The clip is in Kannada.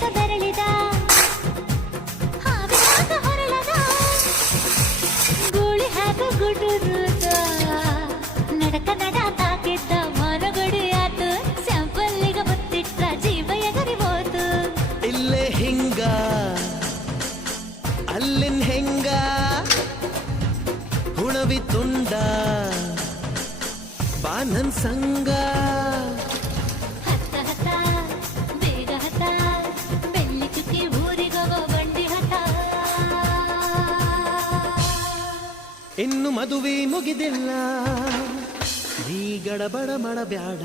ಬೇಗ ಬೆರಳಿದ ಹಾವಿನಾಗ ಹೊರಳದ ಗೂಳಿ ಹಾಕ ಗುಡುರುದ ನಡಕ ನಡ ತಾಕಿದ್ದ ಮಾನಗಡಿ ಆತು ಸ್ಯಾಂಪಲ್ಲಿಗ ಮುತ್ತಿಟ್ಟ ಜೀವ ಎಗರಿಬೋದು ಇಲ್ಲೇ ಹಿಂಗ ಅಲ್ಲಿನ್ ಹೆಂಗ ಹುಣವಿ ತುಂಡ ಬಾ ನನ್ ಸಂಗ ಹತ್ತ ಹತ್ತ ಬೇಗ ಹತ್ತ ಬೆಳ್ಳಿ ಚುಕ್ಕಿ ಊರಿಗವ ಬಂಡಿ ಹತ್ತ ಇನ್ನು ಮದುವೆ ಮುಗಿದಿಲ್ಲ ಈ ಗಡಬಡ ಮಾಡಬ್ಯಾಡ